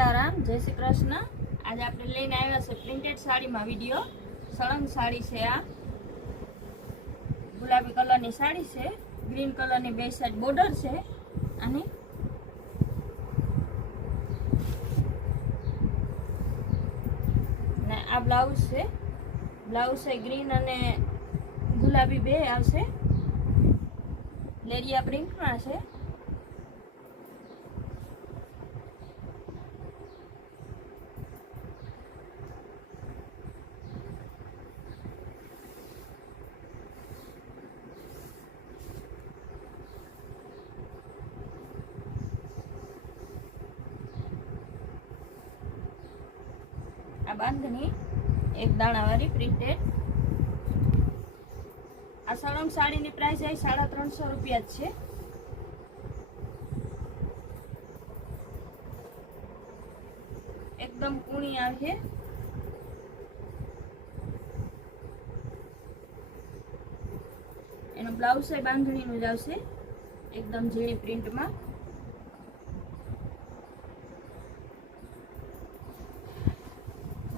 सीताराम जय श्री कृष्ण। आज आप लईने आव्या छे प्रिंटेड साड़ी में विडियो। सळंग साड़ी है। आ गुलाबी कलर की साड़ी है। ग्रीन कलर की बे साइड बॉर्डर है। आणि आ ब्लाउज है। ब्लाउज है ग्रीन अने गुलाबी बे आवशे। लेरिया प्रिंट में है। आ बांधनी एक दाणा वाली प्रिंटेड। आ सळंग साड़ी की प्राइस है 350 रुपया है। एकदम कूणी आवे। एनो ब्लाउज है बांधणी नु ज आवशे एकदम झीणी प्रिंट में।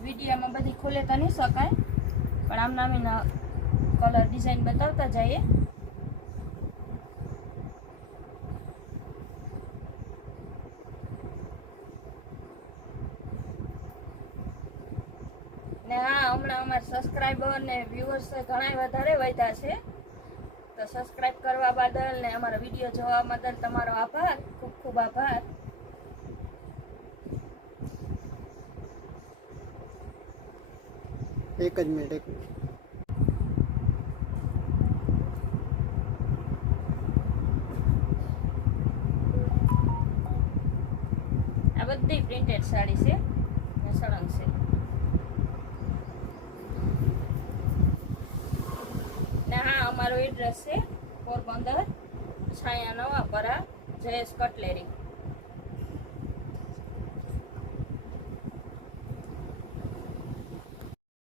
वीडियो में बधी खोले तो नहीं सकाय पण आम नामी कलर डिजाइन बतावता जाइए। ने हाँ हमणा अमार सब्सक्राइबर ने व्यूअर्स घणाय वधारे वध्या छे तो सब्सक्राइब करवा बदल ने अमारा विडियो जोवा बदल तमारो आभार। खूब खूब आभार। एक मिनट आ बधी प्रिंटेड साड़ी से सळंग से। ने हाँ अमारो एड्रेस है पोरबंदर छाया नवापरा जयेश कटलेरी।